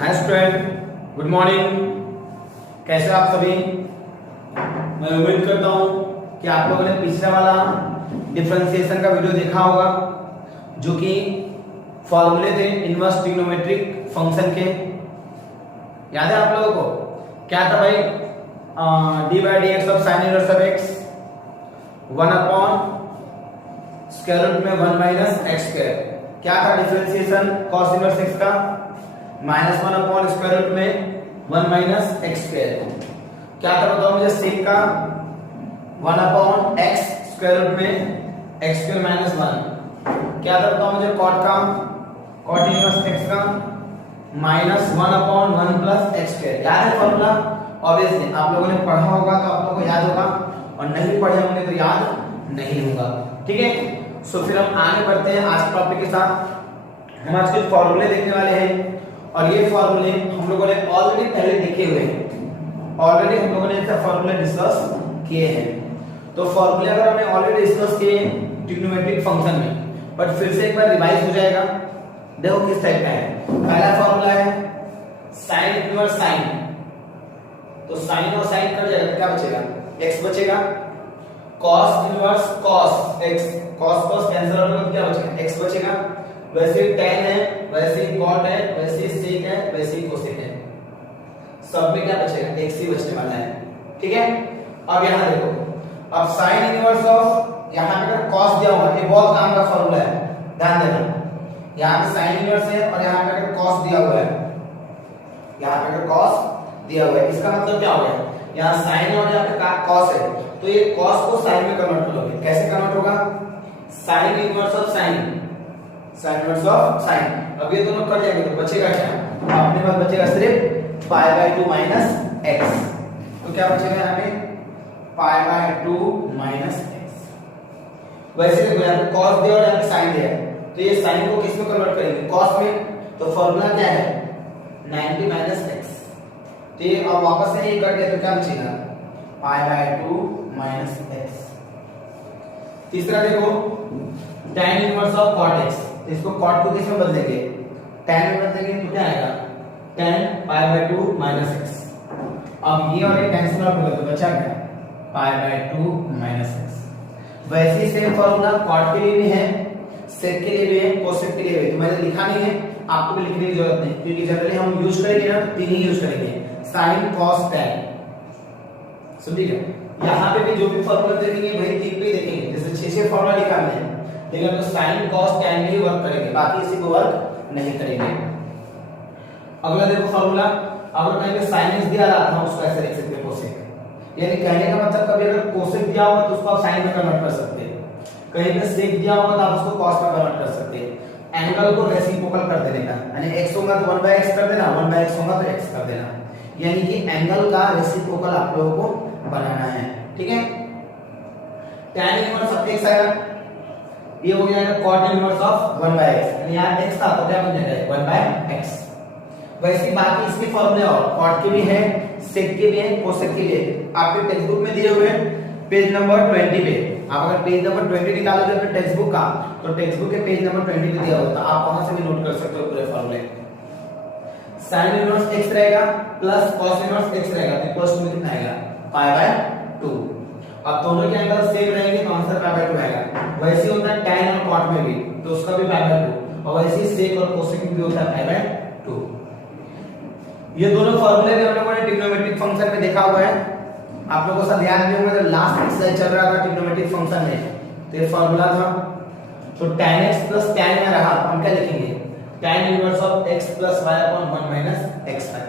Hi student, good morning. कैसे हो आप सभी? मैं उम्मीद करता हूँ कि आप लोगों ने पिछला वाला डिफरेंशिएशन का वीडियो देखा होगा, जो कि फॉर्मूले थे इनवर्स ट्रिग्नोमेट्रिक फंक्शन के। याद है आप लोगों को? क्या था भाई? D by D X of sine inverse of X 1 upon square root में 1 माइनस एक्स स्क्वायर। क्या था डिफरेंशिएशन कॉस इनवर्स एक्स का? -1 अपॉन स्क्वायर रूट में 1 माइनस एक्स स्क्वायर। क्या था बताओ मुझे? सेक का 1 अपॉन एक्स स्क्वायर रूट में एक्स स्क्वायर माइनस 1। क्या था बताओ मुझे? कॉट का, कॉट इनवर्स एक्स का -1 अपॉन 1 प्लस एक्स स्क्वायर। याद है फॉर्मूला? ऑब्वियसली आप लोगों ने पढ़ा होगा तो आप लोगों को याद होगा, और नहीं पढ़े होंगे तो याद नहीं होगा। ठीक है, सो फिर हम आगे बढ़ते हैं आज के टॉपिक के साथ। हम आज कुछ फॉर्मूले देखने वाले हैं, और ये फॉर्मूले हम लोगों ने ऑलरेडी पहले देखे हुए हैं। ऑलरेडी हम लोगों ने ऐसे फॉर्मूले डिस्कस किए हैं। तो फॉर्मूले अगर हमने ऑलरेडी डिस्कस किए ट्रिग्नोमेट्रिक फंक्शन में, बट फिर से एक बार रिवाइज हो जाएगा। देखो किस टाइप का है। पहला फॉर्मूला है साइन इनवर्स साइन, तो साइन और साइन कट जाएगा, क्या बचेगा? एक्स बचेगा। Cos inverse cos x, cos cos cancel हो जाएगा, क्या बचेगा? एक्स बचेगा। वैसे tan है, वैसे कॉट है, वैसे सेक है, वैसे कोसेक है। सब में क्या बचेगा? x ही बचने वाला है। ठीक है, अब यहां देखो, अब sin इनवर्स ऑफ, यहां पे अगर cos दिया होगा, ये बहुत काम का फार्मूला है, ध्यान देना। यहां पे sin इनवर्स है और यहां पे अगर cos दिया हुआ है, यहां पे अगर cos दिया हुआ है, इसका मतलब क्या हो गया? यहां sin और यहां पे cos है, तो ये cos को sin में कन्वर्ट करोगे। कैसे कन्वर्ट होगा? sin inverse of sin, sin inverse of sin। अब ये दोनों कट जाएंगे तो बचेगा क्या? अपने पास बचेगा सिर्फ पाई बाय 2 माइनस एक्स। तो क्या बचेगा यहाँ पे? पाई बाय 2 माइनस एक्स। वैसे देखो यहाँ पे cos दिया और यहाँ पे sin दिया है, तो ये sin को किस में कन्वर्ट करेंगे? cos में। तो फॉर्मूला क्या है? 90 माइनस एक्स। तो ये अब वापस से ये कट गया तो क्या बचेगा? पाई बाय 2 माइनस एक्स। तीसरा देखो tan inverse of cot x, इसको cot को किस में बदलेंगे? tan में बदलेंगे तो क्या आएगा? tan pi by 2 minus x। अब ये और ये कैंसिल आउट होगा तो बचा क्या? पाई बाय 2 माइनस x। वैसे ही सेम फॉर्मूला cot के लिए भी है, sec के लिए भी है, cosec के लिए भी है। तो मैंने लिखा नहीं है, आपको भी लिखने की जरूरत नहीं, क्योंकि जनरली हम यूज करेंगे ना, तीन ही यूज करेंगे, sin cos tan। समझिए, यहाँ पे भी जो भी फॉर्मूला देखेंगे वही तीन पे देखेंगे। जैसे 6 फॉर्मूला लिखा है, लेकिन तो sin cos tan में ही वर्क करेंगे, बाकी इसी को वर्क नहीं करेंगे। अगला देखो फॉर्मूला, अगर कहीं पे sin x दिया रहा था उसको ऐसे लिख सकते हैं cosec। यानी कहने का मतलब कभी अगर cosec दिया हुआ तो उसको आप sin में कन्वर्ट कर सकते हैं, कहीं पे sec दिया हुआ तो आप उसको cos में कन्वर्ट कर सकते हैं। एंगल को रेसिप्रोकल कर देने का, यानी x होगा तो 1/x कर देना, 1/x होगा तो x कर देना, यानी कि एंगल का रेसिप्रोकल आप लोगों को बनाना है। ठीक है, tan इनवर्स ऑफ x आएगा, ये हो जाएगा cot इनवर्स ऑफ 1/x, यानी यहां x था तो क्या बन जाएगा? 1/x। वैसे बाकी इसके फॉर्मूले और cot के भी है, sec के भी है, cosec के लिए आपके टेक्स्ट बुक में दिए हुए हैं, पेज नंबर 20 पे। आप अगर पेज नंबर 20 निकालोगे अपने टेक्स्ट बुक का, तो टेक्स्ट बुक के पेज नंबर 20 पे दिया होगा, तो आप वहां से भी नोट कर सकते हो पूरे फॉर्मूले। sin इनवर्स x रहेगा प्लस cos इनवर्स x रहेगा, तो इक्वल्स टू में कितना आएगा? पाई बाय 2। अब दोनों के एंगल सेम रहेंगे तो आंसर पाई बाय 2 आएगा। वैसे ही होता है tan और cot में भी, तो उसका भी पाई बाय 2, और वैसे ही sec और cosec में भी होता है पाई बाय 2। ये दोनों फार्मूले भी हम लोगों ने ट्रिग्नोमेट्रिक फंक्शन में देखा हुआ है। आप लोगों का ध्यान दिया होगा, जब लास्ट एक्सरसाइज चल रहा था ट्रिग्नोमेट्रिक फंक्शन में, तो ये फार्मूला था। तो tan x प्लस tan में रहा, हम क्या लिखेंगे? tan inverse of x plus y upon 1 minus x है।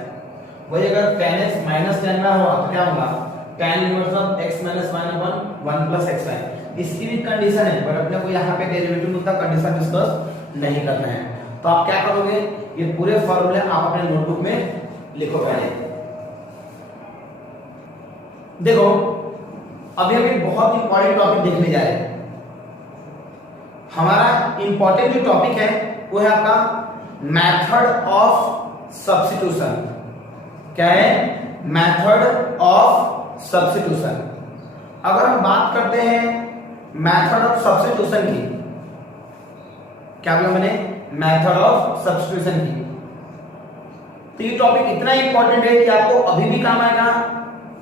वही अगर tan x minus tan y हुआ तो क्या होगा? tan inverse of x minus y upon 1 plus x है। इसकी भी कंडीशन है, पर अपने को यहाँ पे डेरिवेटिव मुद्दा कंडीशन डिस्कस नहीं करना है। तो आप क्या करोगे? ये पूरे फॉर्मूले आप अपने नोटबुक में लिखो पहले। देखो अभी हम एक बहुत इंपॉर्टेंट टॉपिक देखने जा रहे हैं। हमारा इंपॉर्टेंट जो टॉपिक है वो है आपका मेथड ऑफ सब्स्टिट्यूशन। क्या है? Method of substitution. अगर हम बात करते हैं मेथड ऑफ सब्स्टिट्यूशन की, क्या बोला मैंने? मेथड ऑफ सब्स्टिट्यूशन की, तो ये टॉपिक इतना इंपॉर्टेंट है कि आपको अभी भी काम आएगा,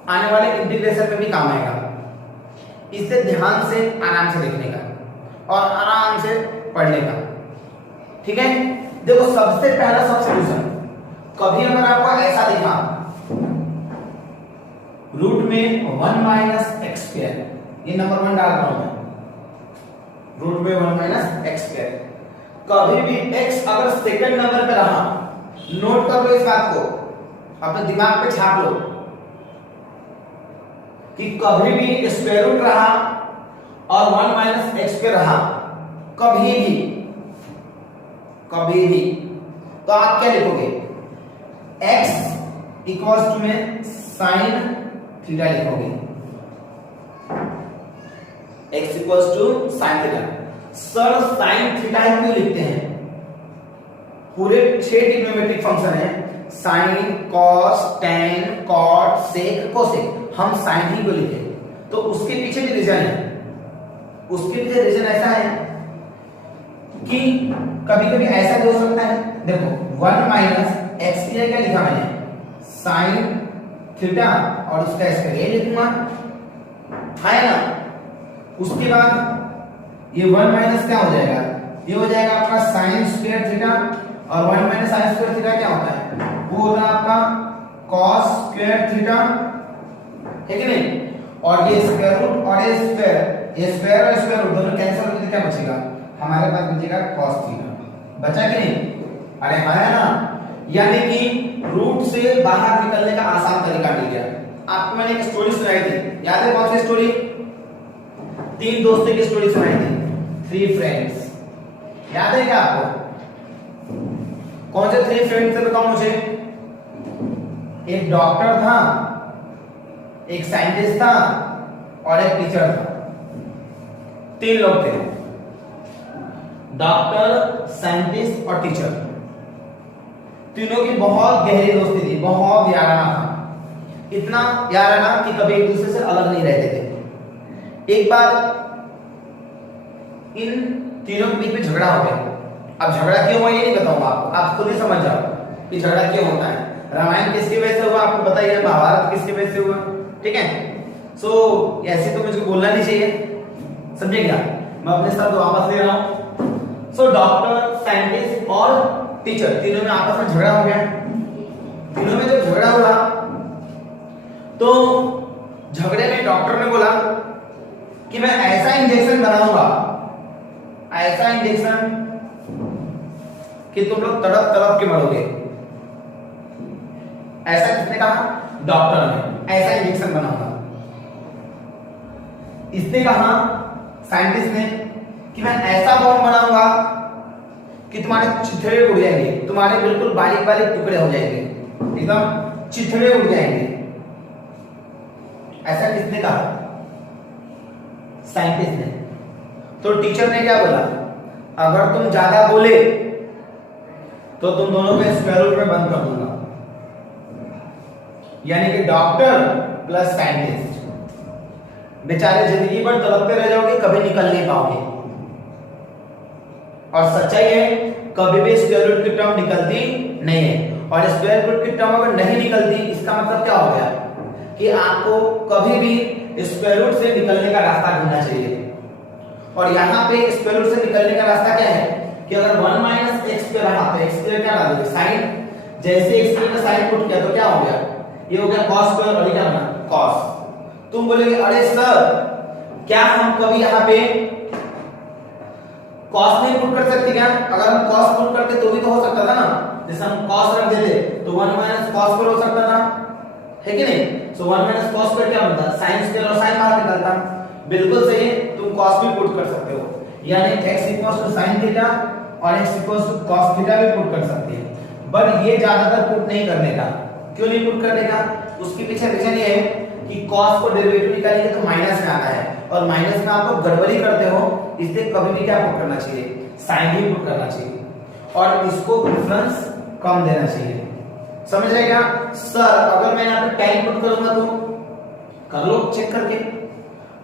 आने वाले इंटीग्रेशन में भी काम आएगा। इसे ध्यान से आराम से देखने का और आराम से पढ़ने का, ठीक है। देखो सबसे पहला सब्स्टिट्यूशन, कभी अगर आपको ऐसा दिखा रूट में 1 माइनस एक्स स्क्वायर, ये नंबर 1 डाल रहा हूं मैं, रूट में 1 माइनस एक्स स्क्वायर, कभी भी x अगर सेकंड नंबर पे रहा, नोट कर लो इस बात को, अपने दिमाग पे छाप लो कि कभी भी स्क्वायर रूट रहा और 1 माइनस एक्स स्क्वायर रहा, कभी भी, तो आप क्या लिखोगे, x इक्वल्स टू में साइन थीटा लिखोगे, x equals to sine theta. Sir sine theta क्यों लिखते हैं, पूरे 6 ट्रिग्नोमेट्रिक फंक्शन है, sine, cos, tan, cot, sec, cosec, हम साइन ही को लिखे, तो उसके पीछे भी रीजन है। उसके पीछे रीजन ऐसा है कि कभी कभी ऐसा भी हो सकता है, देखो 1 माइनस एक्स की क्या लिखा मैंने, साइन थीटा और उसका स्क्वायर ये लिखूंगा, है ना। उसके बाद ये 1 माइनस क्या हो जाएगा, ये हो जाएगा आपका साइन स्क्वायर थीटा, और 1 माइनस साइन स्क्वायर थीटा क्या होता है, वो होता है आपका कॉस स्क्वायर थीटा, है कि नहीं। और ये स्क्वायर रूट और ये स्क्वायर और स्क्वायर रूट दोनों कैंसिल होकर क्या बचेगा, हमारे पास बचेगा कॉस थीटा, बचा कि नहीं, अरे हाँ है ना। यानी कि रूट से बाहर निकलने का आसान तरीका मिल गया। आपको मैंने एक स्टोरी सुनाई थी, याद है कौन सी स्टोरी, 3 दोस्तों की स्टोरी सुनाई थी, 3 फ्रेंड्स, याद है क्या आपको, कौन से 3 फ्रेंड्स थे बताओ मुझे। एक डॉक्टर था, एक साइंटिस्ट था और एक टीचर था, 3 लोग थे, डॉक्टर, साइंटिस्ट और टीचर। तीनों की बहुत गहरी दोस्ती थी, बहुत याराना था, इतना याराना कि कभी एक दूसरे से अलग नहीं रहते थे। एक बार इन तीनों के बीच में झगड़ा हो गया। अब झगड़ा क्यों हुआ ये नहीं बताऊंगा आपको, आप खुद ही समझ जाओ कि झगड़ा क्यों होता है। रामायण किसकी वजह से हुआ आपको बताइए, महाभारत किसकी वजह से हुआ, ठीक है। सो ऐसे तो मुझे बोलना नहीं चाहिए, समझे क्या, मैं अपने शब्द वापस ले रहा हूं। सो डॉक्टर, साइंटिस्ट और टीचर तीनों में आपस में झगड़ा हो गया। तीनों में जब झगड़ा हुआ तो झगड़े में डॉक्टर ने बोला कि मैं ऐसा इंजेक्शन बनाऊंगा, ऐसा इंजेक्शन कि तुम लोग तड़प तड़प के मरोगे। ऐसा किसने कहा, डॉक्टर ने, ऐसा इंजेक्शन बनाऊंगा। इसने कहा, साइंटिस्ट ने, कि मैं ऐसा बॉम्ब बनाऊंगा कि तुम्हारे चिथड़े उड़ जाएंगे, तुम्हारे बिल्कुल बारीक बारीक टुकड़े हो जाएंगे, एकदम चिथड़े उड़ जाएंगे। ऐसा किसने कहा, साइंटिस्ट ने। तो टीचर ने क्या बोला, अगर तुम ज्यादा बोले तो तुम दोनों को स्क्वायर रूट में बंद कर दूंगा। यानी कि डॉक्टर प्लस साइंटिस्ट बेचारे जिंदगी भर तड़पते रह जाओगे, कभी निकल नहीं पाओगे। और सच्चाई है, कभी भी स्क्वायर रूट की टर्म निकलती नहीं है। और स्क्वायर रूट की टर्म अगर नहीं निकलती, इसका मतलब क्या हो गया कि आपको कभी भी स्क्वायर रूट से निकलने का रास्ता ढूंढना चाहिए। और यहाँ पे स्क्वायर रूट से निकलने का रास्ता क्या है कि अगर 1 माइनस एक्स स्क्वायर रहा तो एक्स स्क्वायर क्या डालोगे, साइन, जैसे एक्स स्क्वायर का साइन पुट किया तो क्या हो गया, ये हो गया cos स्क्वायर, और ये क्या बना cos। तुम बोलोगे अरे सर क्या हम कभी यहाँ पे cos नहीं पुट कर सकते क्या, अगर हम cos पुट करते तो भी तो हो सकता था ना, जैसे हम cos रख देते तो 1 माइनस cos स्क्वायर हो सकता था, है कि नहीं। सो 1 माइनस cos स्क्वायर क्या बनता, sin स्क्वायर और sin बाहर निकलता। बिल्कुल सही, तुम cos भी पुट कर सकते हो, यानी x equals to sin theta और x equals to cos theta भी पुट कर सकते हैं। बट ये ज्यादातर पुट नहीं करने का, क्यों नहीं पुट करने का, उसके पीछे रीजन ये है कि cos को डेरिवेटिव निकालेंगे तो माइनस में आता है, और माइनस में आप लोग गड़बड़ी करते हो, इसलिए कभी भी क्या पुट करना चाहिए, साइन ही पुट करना चाहिए, और इसको प्रेफरेंस कम देना चाहिए। समझ रहे क्या सर, अगर मैं यहाँ पे tan पुट करूंगा तो कर लो चेक करके,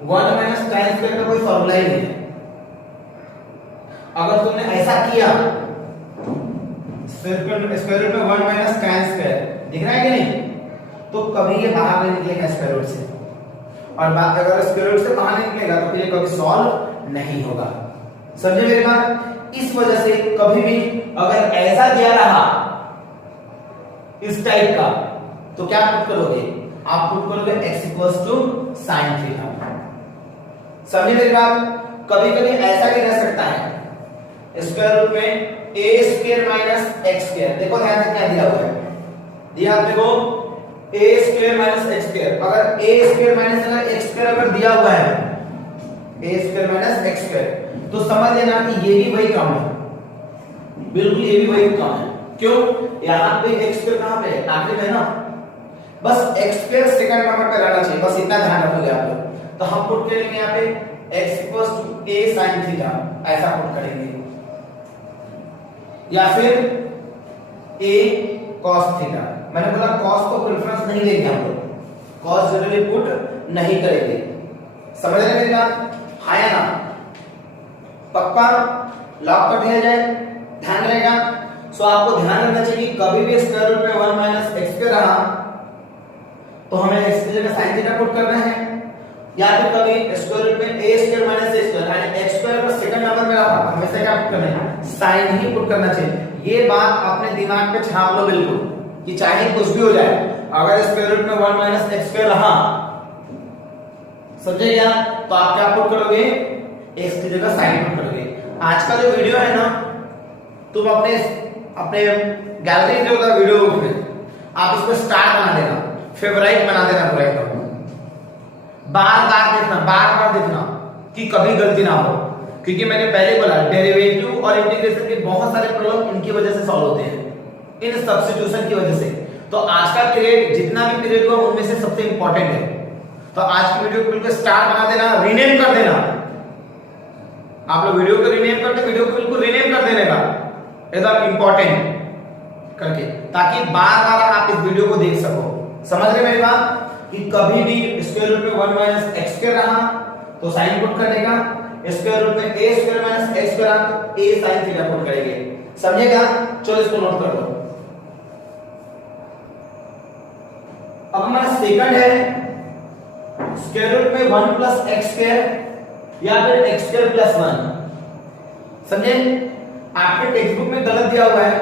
1 माइनस tan स्क्वायर का कोई फॉर्मूला ही नहीं है। अगर तुमने ऐसा किया स्क्वायर रूट में 1 माइनस tan स्क्वायर दिख रहा है कि नहीं, तो कभी ये बाहर नहीं निकलेगा स्क्वायर रूट से, और बात अगर स्क्वायर रूट से बाहर नहीं निकलेगा तो फिर ये कभी सॉल्व नहीं होगा। समझे मेरी बात? इस वजह से कभी भी अगर ऐसा दिया रहा इस टाइप का तो क्या पुट करोगे, आप पुट करोगे x equals to sin theta. समझे मेरी बात? कभी कभी ऐसा भी रह सकता है स्क्वायर रूट में a square minus x square, देखो ध्यान से क्या दिया हुआ है, दिया देखो a square minus x square, अगर a स्क्वायर माइनस अगर x स्क्वायर अगर दिया हुआ है a square minus x square, तो समझ लेना कि ये भी वही काम है, बिल्कुल ये भी वही काम है। क्यों? यहाँ पे x स्क्वायर कहाँ पे है, आखिर में ना, बस x स्क्वायर सेकंड नंबर पे रहना चाहिए, बस इतना ध्यान रखोगे आप लोग। तो हम पुट करेंगे यहाँ पे x equals to a sin theta, ऐसा पुट करेंगे, या फिर a cos थीटा। मैंने बोला cos को प्रेफरेंस नहीं देंगे हम लोग, cos जनरली पुट नहीं करेंगे। समझ रहे मेरी बात? हाँ या ना? पक्का लॉक कर दिया जाए, ध्यान रहेगा। सो आपको ध्यान रखना चाहिए कि कभी भी स्क्वायर रूट में 1 माइनस x स्क्वायर रहा तो हमें x की जगह sin थीटा पुट करना है, या फिर कभी स्क्वायर रूट में a square minus a square यानी x स्क्वायर अगर सेकंड नंबर में रहा हमेशा क्या पुट करना है, sin ही पुट करना चाहिए। ये बात अपने दिमाग पे छाप लो बिल्कुल, कि चाहे कुछ भी हो जाए, अगर स्क्वायर रूट में 1 माइनस x स्क्वायर रहा, समझे क्या, तो आप क्या पुट करोगे, x की जगह sin पुट करोगे। आज का जो वीडियो है ना, तुम अपने गैलरी जो होगा वीडियो में आप इसको स्टार बना देना, फेवरेट बना देना पूरा एकदम, बार बार देखना कि कभी गलती ना हो, क्योंकि मैंने पहले बोला डेरिवेटिव और इंटीग्रेशन के बहुत सारे प्रॉब्लम इनकी वजह से सॉल्व होते हैं, इन सब्स्टिट्यूशन की वजह से। तो आज का पीरियड जितना भी पीरियड हुआ उनमें से सबसे इंपॉर्टेंट है। तो आज की वीडियो को बिल्कुल स्टार बना देना, रीनेम कर देना। आप लोग वीडियो को रीनेम करते, वीडियो को बिल्कुल रीनेम कर देने का एकदम इंपॉर्टेंट करके, ताकि बार बार आप इस वीडियो को देख सको। समझ रहे मेरी बात? कि कभी भी स्क्वायर रूट में 1 माइनस x स्क्वायर रहा तो sin पुट करने का, स्क्वायर रूट में a square minus x square रहा तो a sin थीटा पुट करेंगे। समझेगा? चलो इसको नोट कर लो। अब हमारा सेकंड है स्क्वायर रूट में 1 प्लस x स्क्वायर या फिर x स्क्वायर प्लस 1। समझे? आपके टेक्स्ट बुक में गलत दिया हुआ है,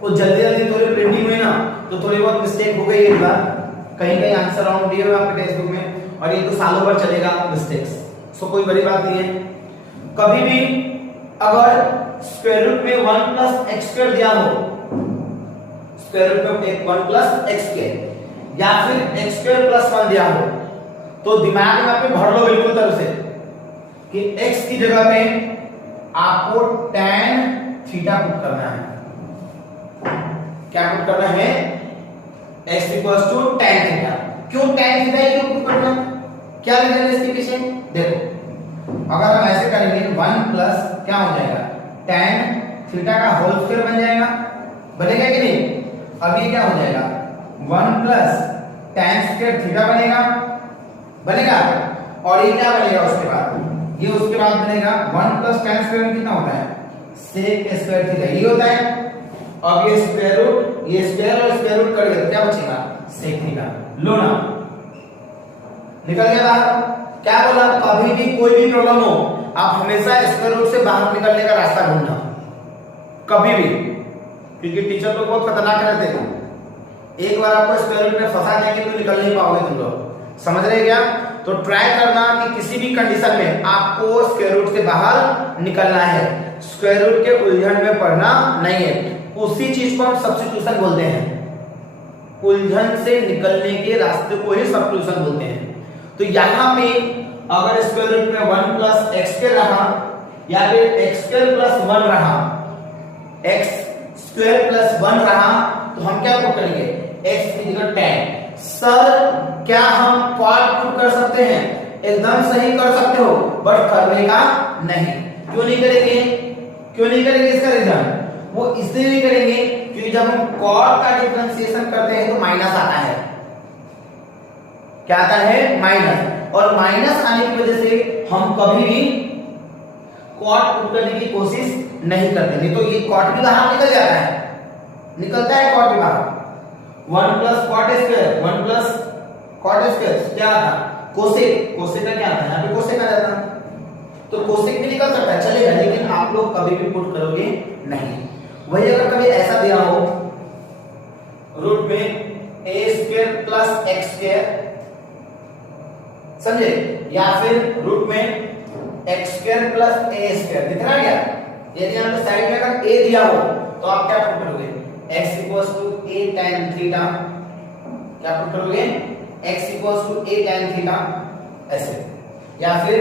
वो जल्दी थोड़ी प्रिंटिंग हुई ना तो थोड़ी बहुत मिस्टेक हो गई एक बार, कहीं आंसर रॉन्ग दिए हुए आपके टेक्स्ट बुक में, और ये तो सालों भर चलेगा मिस्टेक्स। सो कोई बड़ी बात नहीं है। कभी भी अगर स्क्वायर रूट में 1 प्लस x स्क्वायर दिया हो, स्क्वायर रूट में 1 प्लस x स्क्वायर या फिर x स्क्वायर प्लस 1 दिया हो, तो दिमाग में आप भर लो बिल्कुल तरह से कि x की जगह में आपको tan थीटा पुट करना है। क्या पुट करना है? x equals to tan theta. क्यों tan थीटा क्यों पुट करना है? क्या रीजन है इसके पीछे? देखो, अगर हम ऐसे करेंगे 1 प्लस क्या हो जाएगा, tan थीटा का होल स्क्वायर बन जाएगा, बनेगा कि नहीं? अब ये क्या हो जाएगा, 1 प्लस tan स्क्वायर थीटा बनेगा, और ये क्या बनेगा उसके बाद, ये उसके बाद बनेगा 1 प्लस tan स्क्वायर में कितना होता है, sec स्क्वायर थीटा, ये होता है। अब ये स्क्वायर रूट, ये स्क्वायर और स्क्वायर रूट कट गया, क्या बचेगा, sec थीटा। लो ना, निकल गया बाहर। क्या बोला, कभी भी कोई भी प्रॉब्लम हो आप हमेशा स्क्वायर रूट से बाहर निकलने का रास्ता ढूंढना, कभी भी, क्योंकि टीचर लोग बहुत खतरनाक रहते हैं, एक बार आपको स्क्वायर रूट में फंसा देंगे तो निकल नहीं पाओगे तुम लोग। समझ रहे क्या? तो ट्राई करना कि किसी भी कंडीशन में आपको स्क्वायर रूट से बाहर निकलना है, स्क्वायर रूट के उलझन में पड़ना नहीं है। उसी चीज को हम सब्स्टिट्यूशन बोलते हैं, उलझन से निकलने के रास्ते को ही सब्स्टिट्यूशन बोलते हैं। तो यहाँ पे अगर स्क्वायर रूट में 1 प्लस x स्क्वायर रहा या फिर x स्क्वायर प्लस 1 रहा, x स्क्वायर प्लस 1 रहा, तो हम क्या पुट करेंगे, x की जगह tan। सर क्या हम कॉट पुट कर सकते हैं? एकदम सही कर सकते हो, बट करने का नहीं। क्यों नहीं करेंगे? क्यों नहीं करेंगे? इसका रीजन वो इसलिए नहीं करेंगे क्योंकि जब हम कॉट का डिफरेंशिएशन करते हैं तो माइनस आता है। क्या आता है? माइनस। और माइनस आने की वजह से हम कभी भी कॉट पुट करने की कोशिश नहीं करते, नहीं तो ये कॉट भी बाहर निकल जाता है। निकलता है कॉट के बाहर, 1 plus cot square, 1 plus cot square क्या आता, कोसेक, कोसेक का क्या आता है, यहाँ पे कोसेक आ जाता है, तो कोसेक भी निकल सकता है चलेगा, लेकिन आप लोग कभी भी पुट करोगे नहीं। वही अगर कभी ऐसा दिया हो रूट में ए स्क्वायर प्लस एक्स स्क्वायर, समझे, या फिर रूट में एक्स स्क्वायर प्लस ए स्क्वायर, दिख रहा है क्या, यदि यहाँ पे साइड में अगर ए दिया हो तो आप क्या पुट करोगे, x equals to a tan theta, क्या पुट करोगे, x equals to a tan theta ऐसे, या फिर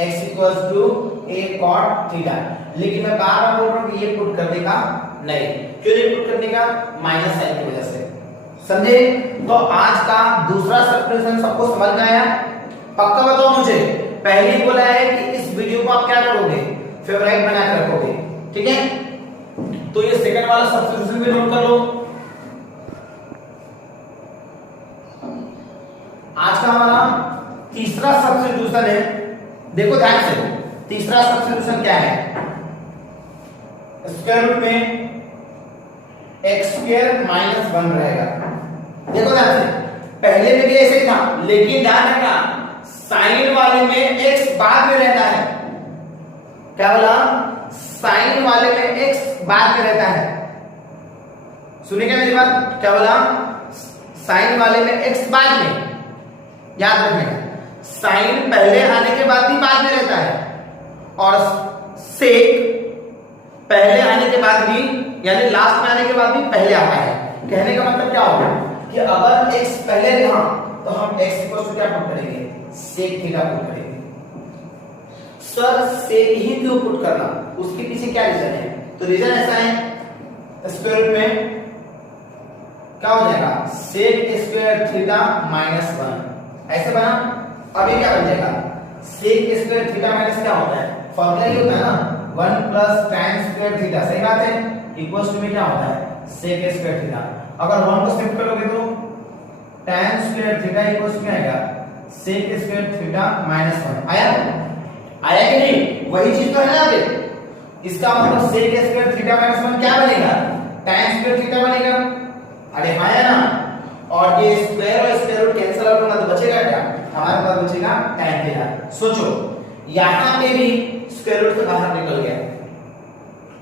x equals to a cot theta. लेकिन मैं बार बार बोल रहा हूं कि ये पुट करने का नहीं, क्यों नहीं पुट करने का, माइनस साइन की वजह से, समझे। तो आज का दूसरा सब्स्टिट्यूशन सबको समझ में आया, पक्का बताओ मुझे, पहले ही बोला है कि इस वीडियो को आप क्या करोगे, फेवरेट बना के रखोगे, ठीक है। तो ये सेकंड वाला सब्स्टिट्यूशन भी नोट कर लो। आज का हमारा तीसरा सब्स्टिट्यूशन है, देखो ध्यान से, तीसरा सब्स्टिट्यूशन क्या है, स्क्वायर रूट में एक्स स्क्वायर माइनस 1 रहेगा, देखो ध्यान से, पहले में भी ऐसे ही था, लेकिन ध्यान रखना साइन वाले में x बाद में रहता है, क्या बोला, साइन वाले में x बाद में रहता है, सुनिएगा मेरी बात, क्या बोला, साइन वाले में x बाद में, याद रखना, साइन पहले आने के बाद भी बाद में रहता है, और सेक पहले आने के बाद भी, यानी लास्ट में आने के बाद भी पहले आता है। कहने का मतलब क्या होगा कि अगर x पहले रहा तो हम x इक्वल टू क्या पुट करेंगे, सेक थीटा पुट करेंगे। सर सेक ही क्यों पुट करना, उसके पीछे क्या रीजन है, तो रीजन ऐसा है, स्क्वायर रूट में क्या हो जाएगा, सेक स्क्वायर थीटा माइनस 1 ऐसे बना, अभी क्या बन जाएगा, सेक स्क्वायर थीटा माइनस क्या होता है, फॉर्मूला ही होता है ना, 1 प्लस tan स्क्वायर थीटा, सही बात है, इक्वल्स टू में क्या होता है, सेक स्क्वायर थीटा। अगर 1 को शिफ्ट करोगे तो tan स्क्वायर थीटा इक्वल्स में आएगा सेक स्क्वायर थीटा माइनस 1, आया, आया कि नहीं, वही चीज तो है ना यहाँ पे, इसका मतलब सेक स्क्वायर थीटा माइनस 1 क्या बनेगा, tan स्क्वायर थीटा बनेगा, अरे हाँ ना, और ये स्क्वायर और स्क्वायर रूट कैंसिल आउट होगा तो बचेगा क्या, हमारे पास बचेगा tan थीटा। सोचो यहां पे भी स्क्वायर रूट से बाहर निकल गया,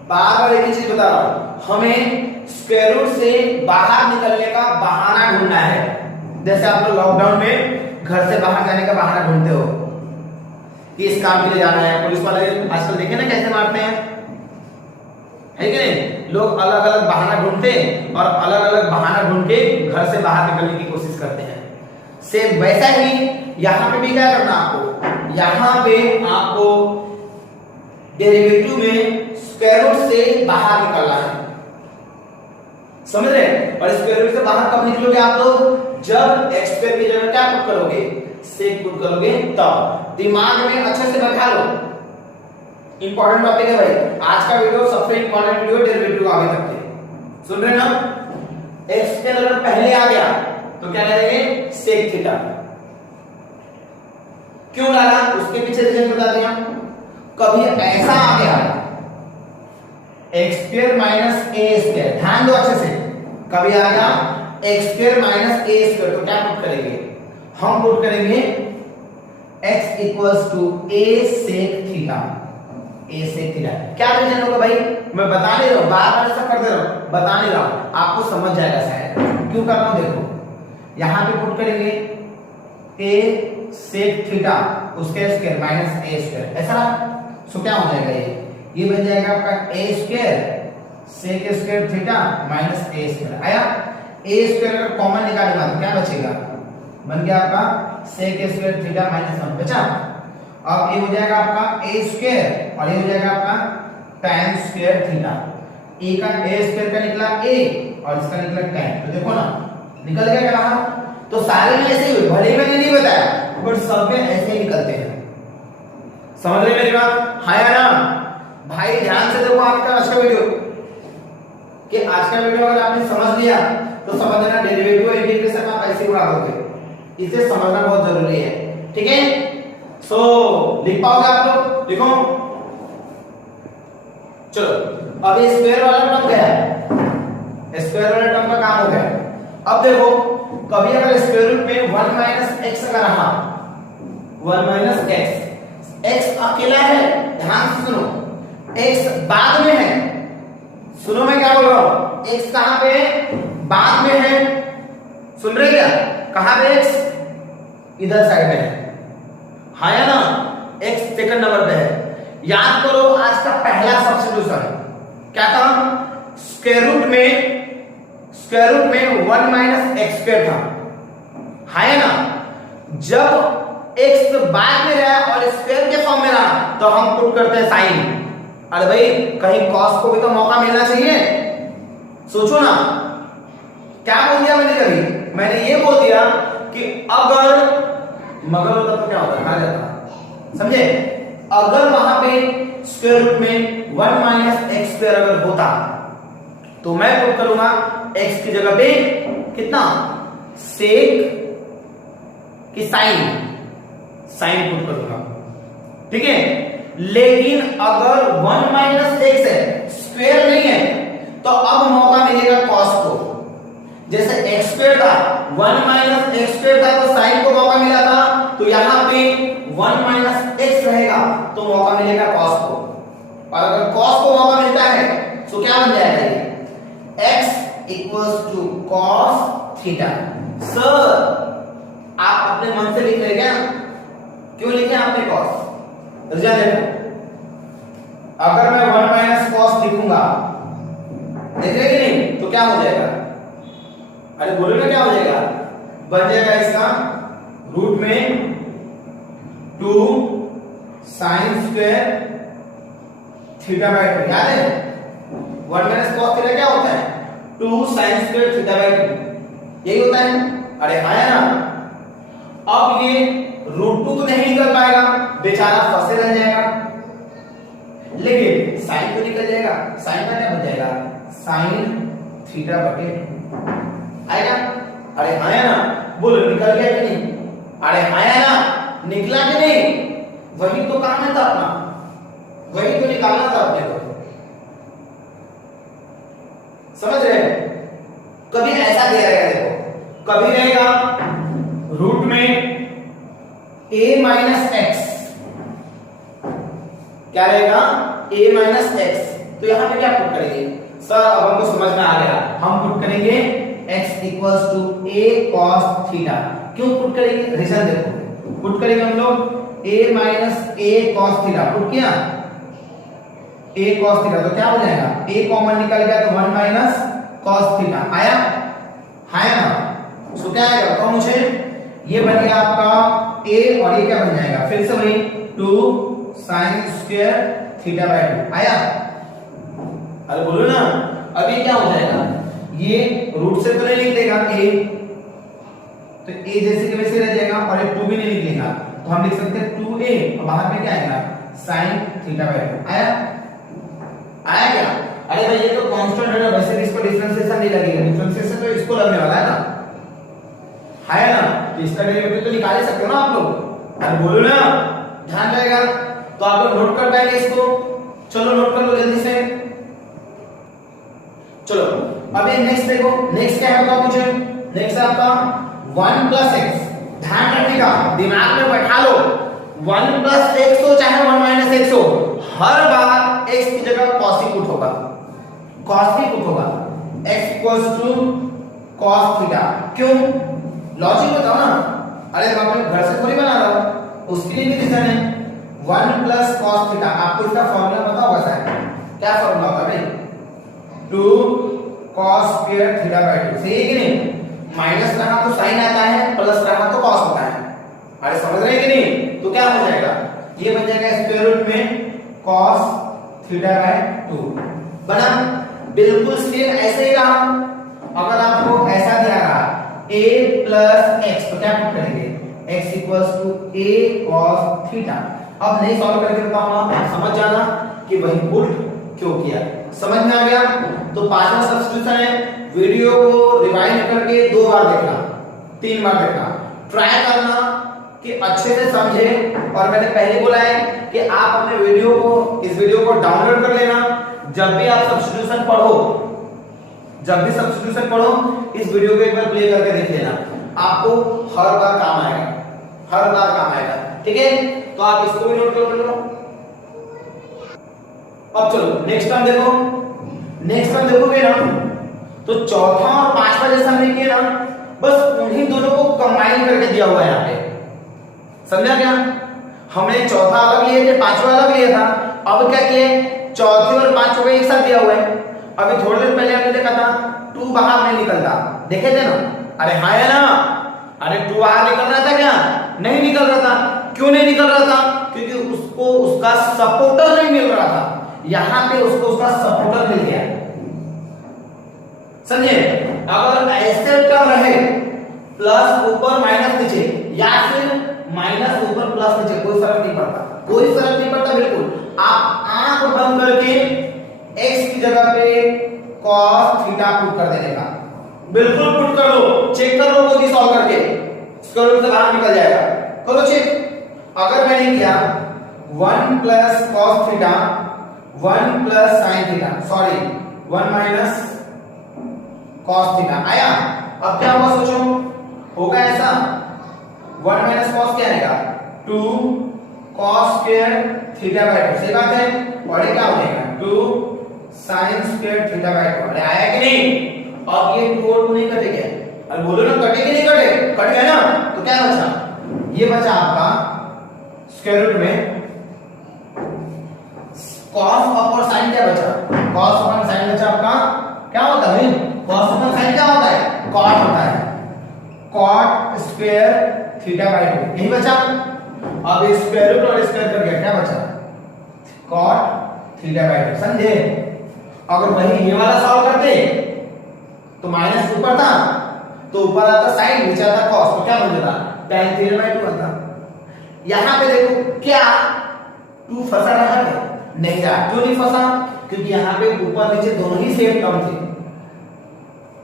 बार बार एक ही चीज बता रहा हूं, हमें स्क्वायर रूट से बाहर निकलने का बहाना ढूंढना है। जैसे आप लोग लॉकडाउन में घर से बाहर जाने का बहाना ढूंढते हो कि इस काम के लिए जाना है, पुलिस वाले आजकल देखे ना कैसे मारते हैं, है कि नहीं, लोग अलग अलग बहाना ढूंढते हैं और अलग अलग बहाना ढूंढ के घर से बाहर निकलने की कोशिश करते हैं। सेम वैसा ही यहां पे भी क्या करना आपको, यहां पे आपको डेरिवेटिव में स्क्वायर रूट से बाहर निकलना है, समझ रहे हैं। और स्क्वायर रूट से बाहर कब निकलोगे आप लोग, जब x स्क्वायर की जगह क्या पुट करोगे, सेक पुट करोगे, तब दिमाग में अच्छे से बैठा लो, इंपॉर्टेंट टॉपिक है भाई, आज का वीडियो सबसे इंपॉर्टेंट वीडियो डेरिवेटिव आगे तक के, सुन रहे ना। x स्क्वायर अगर पहले आ गया तो क्या करेंगे, सेक थीटा, क्यों डाला उसके पीछे रीजन बता दिया। कभी ऐसा आ गया x square minus a square, ध्यान दो अच्छे से, कभी आ गया x square minus a square, तो क्या पुट करेंगे, हम पुट करेंगे x equals to a sec theta, a sec theta. क्या रीजन होगा भाई, मैं बता नहीं रहा हूं, बार बार ऐसा कर दे रहा हूं, बता नहीं रहा हूं, आपको समझ जाएगा शायद, क्यों कर रहा हूं, देखो यहां पे पुट करेंगे a सेक थीटा, उसके स्क्वायर माइनस a स्क्वायर, ऐसा सो क्या हो जाएगा, ये बन जाएगा आपका a square sec square theta minus a square. आया, a स्क्वायर अगर कॉमन निकालेगा तो क्या बचेगा, बन गया आपका सेक स्क्वायर थीटा माइनस 1 बचा। अब ये हो जाएगा आपका a स्क्वायर और ये हो जाएगा आपका tan स्क्वायर थीटा, a का a स्क्वायर का निकला a और इसका निकला tan, तो देखो ना निकल गया क्या, तो सारे में ऐसे ही, भले मैंने नहीं बताया बट सब में ऐसे ही निकलते हैं, समझ रहे मेरी बात, हाँ या ना भाई। ध्यान से देखो आपका आज का वीडियो, कि आज का वीडियो अगर आपने समझ लिया तो समझ लेना डेरिवेटिव और इंटीग्रेशन आप ऐसे उड़ा दोगे, इसे समझना बहुत जरूरी है, ठीक है। सो लिख पाओगे आप लोग, लिखो, चलो अब ये स्क्वायर वाला बन गया, स्क्वायर वाले टर्म का काम हो गया। अब देखो कभी अगर स्क्वायर रूट में 1 माइनस एक्स अगर रहा, 1 माइनस एक्स, एक्स अकेला है, ध्यान से सुनो, एक्स बाद में है, सुनो मैं क्या बोल रहा हूं, एक्स कहां पे, बाद में है, सुन रहे क्या, कहां पे एक्स, इधर साइड में है, हाँ या ना, एक्स सेकंड नंबर पे है। याद करो आज का पहला सब्स्टिट्यूशन क्या था, स्क्वायर रूट में 1 माइनस एक्स स्क्वायर था, हाँ या ना। जब एक्स बाद में रहा और स्क्वायर के फॉर्म में रहा तो हम पुट करते हैं साइन। अरे भाई कहीं कॉस को भी तो मौका मिलना चाहिए, सोचो ना, क्या बोल दिया मैंने, कभी मैंने ये बोल दिया कि अगर मगर होता तो क्या होता, खा जाता, समझे, अगर वहां पे स्क्वायर रूट में 1 माइनस एक्स स्क्वायर अगर होता तो मैं पुट करूंगा एक्स की जगह पे कितना, सेक की साइन पुट करूंगा, ठीक है। लेकिन अगर 1 माइनस एक्स है, स्क्वायर नहीं है, तो अब मौका मिलेगा कॉस को। जैसे एक्स स्क्वायर था, 1 माइनस एक्स स्क्वायर था तो साइन को मौका मिला था, तो यहां पे 1 माइनस एक्स रहेगा तो मौका मिलेगा कॉस को। और अगर कॉस को मौका मिलता है तो क्या बन जाएगा ये, x equals to cos theta. Sir आप अपने मन से लिख रहे क्या, क्यों लिखे आपने कॉस, ध्यान देखो, अगर मैं 1 माइनस कॉस लिखूंगा, देख रहे कि नहीं, तो क्या हो जाएगा, अरे बोलो ना क्या हो जाएगा, बन जाएगा इसका रूट में 2 साइन स्क्वायर थीटा बाय 2, याद है 1 माइनस कॉस थीटा क्या होता है, 2 साइन स्क्वायर थीटा बाय 2, यही होता है। अरे आया ना, अब ये रूट 2 तो नहीं निकल पाएगा, बेचारा फंसे रह जाएगा, लेकिन साइन तो निकल जाएगा, साइन का क्या बन जाएगा, साइन थीटा बटे 2 आएगा। अरे आया ना, बोलो निकल गया कि नहीं, अरे आया ना, निकला कि नहीं, वही तो काम है था अपना, वही तो निकालना था अपने को, समझ रहे हैं। कभी ऐसा दिया रहेगा, देखो कभी रहेगा रूट में a माइनस एक्स, क्या रहेगा, a माइनस एक्स, तो यहां पे क्या पुट करेंगे सर, अब हमको समझ में आ गया, हम पुट करेंगे x equals to a cos theta. क्यों पुट करेंगे, रीजन देखो, पुट करेंगे हम लोग a minus a cos theta, put किया a cos थीटा, तो क्या हो जाएगा, a कॉमन निकल गया तो 1 माइनस cos थीटा आया, है ना, सो क्या आएगा तो मुझे ये बन गया आपका a और ये क्या बन जाएगा, फिर से वही 2 साइन स्क्वायर थीटा बाय 2 आया। अरे बोलो ना, अब ये क्या हो जाएगा, ये रूट से तो नहीं लिख लेगा a, तो a जैसे के वैसे रह जाएगा, और ये 2 भी नहीं लिखेगा, तो हम लिख सकते हैं 2a और बाहर में क्या आएगा, साइन थीटा बाय 2 आया, आया क्या। अरे भाई ये तो कांस्टेंट है ना, वैसे भी इसको डिफरेंशिएशन नहीं लगेगा, डिफरेंशिएशन तो इसको लगने वाला है ना, है ना, तो इसका डेरिवेटिव तो निकाल ही सकते हो ना आप लोग। अरे बोलो ना, ध्यान रहेगा, तो आप लोग नोट कर पाएंगे इसको, चलो नोट कर लो जल्दी से, चलो अभी नेक्स्ट देखो, नेक्स्ट क्या होगा मुझे, नेक्स्ट आपका 1 प्लस एक्स, ध्यान रखने का, दिमाग में बैठा लो, 1 प्लस एक्स हो चाहे 1 माइनस एक्स हो, हर बार एक्स की जगह cos ही पुट होगा, cos ही पुट होगा, x equals to cos theta. क्यों, लॉजिक बताओ ना, अरे मैं अपने घर से थोड़ी बना रहा हूं, उसके लिए भी रीजन है, 1 प्लस cos थीटा, आपको इसका फॉर्मूला पता होगा शायद, क्या फॉर्मूला होगा भाई, 2 cos स्क्वायर थीटा बाय 2, सही है कि नहीं, माइनस रहा तो साइन आता है, प्लस रहा तो cos होता है, अरे समझ रहे हैं कि नहीं, तो क्या हो जाएगा, ये बन जाएगा स्क्वायर रूट में cos थीटा बाय 2 बना, बिल्कुल सेम ऐसे ही रहा। अगर आपको ऐसा दिया रहा a प्लस एक्स, तो क्या पुट करेंगे, x equals to a cos theta. अब नहीं सॉल्व करके बताऊंगा, समझ जाना कि वही पुट क्यों किया, समझ में आ गया। तो पांचवा सब्स्टिट्यूशन है, वीडियो को रिवाइंड करके 2 बार देखना, 3 बार देखना, ट्राई करना कि अच्छे से समझे। और मैंने पहले बोला है कि आप अपने वीडियो को, इस वीडियो को डाउनलोड कर लेना, जब भी आप सब्स्टिट्यूशन पढ़ो जब भी सब्स्टिट्यूशन पढ़ो इस वीडियो को एक बार प्ले करके देख लेना, आपको हर बार काम आएगा, हर बार काम आएगा। ठीक है, तो आप इसको भी नोट कर लो। अब चलो नेक्स्ट टर्म देखो, नेक्स्ट टर्म देखोगे ना तो चौथा और पांचवा जैसा हमने किया ना, बस उन्हीं दोनों को कंबाइन करके दिया हुआ है यहाँ पे, समझा क्या? हमने चौथा अलग लिए थे, पांचवा अलग लिया था, अब क्या किए, चौथे और पांचवे को एक साथ दिया हुआ है। अभी थोड़ी देर पहले हमने देखा था 2 बाहर नहीं निकलता, देखे थे ना? अरे हाँ है ना, अरे 2 बाहर निकल रहा था क्या? नहीं निकल रहा था। क्यों नहीं निकल रहा था? क्योंकि उसको उसका सपोर्टर नहीं मिल रहा था। यहाँ पे उसको उसका सपोर्टर मिल गया, समझे? अगर ऐसे टर्म रहे प्लस ऊपर माइनस नीचे, या फिर माइनस ऊपर प्लस नीचे, कोई फर्क नहीं पड़ता, कोई फर्क नहीं पड़ता बिल्कुल। आप आंख बंद करके x की जगह पे cos थीटा पुट कर देने का, बिल्कुल पुट कर लो, चेक कर लो खुद ही सॉल्व करके, स्क्वायर रूट से बाहर निकल जाएगा, करो चेक। अगर मैंने किया 1 plus cos theta 1 plus sin theta, sorry 1 minus cos theta आया, अब क्या होगा सोचो, होगा ऐसा 1 माइनस cos क्या आएगा 2 cos स्क्वायर थीटा बाय 2, सही बात है। और ये क्या हो जाएगा 2 sin स्क्वायर थीटा बाय 2, अरे आया कि नहीं? अब ये 2 और 2 नहीं कटेगा, अरे बोलो ना कटे कि नहीं कटे? कट गया ना, तो क्या बचा, ये बचा आपका स्क्वायर रूट में cos और sin क्या बचा, cos और sin बचा आपका, क्या होता है cos और sin क्या होता है, cot होता है, cot स्क्वायर थीटा बाय 2, यही बचा। अब ये स्क्वायर रूट और स्क्वायर कर गया, क्या बचा cot थीटा बाय 2, समझे? अगर वही ये वाला सॉल्व करते तो माइनस ऊपर था तो ऊपर आता sin, नीचे आता cos, तो क्या बन जाता tan थीटा बाय 2 बनता। यहां पे देखो क्या 2 फंसा रहा है, नहीं रहा, क्यों नहीं फंसा? क्योंकि यहाँ पे ऊपर नीचे दोनों ही सेम टर्म थे,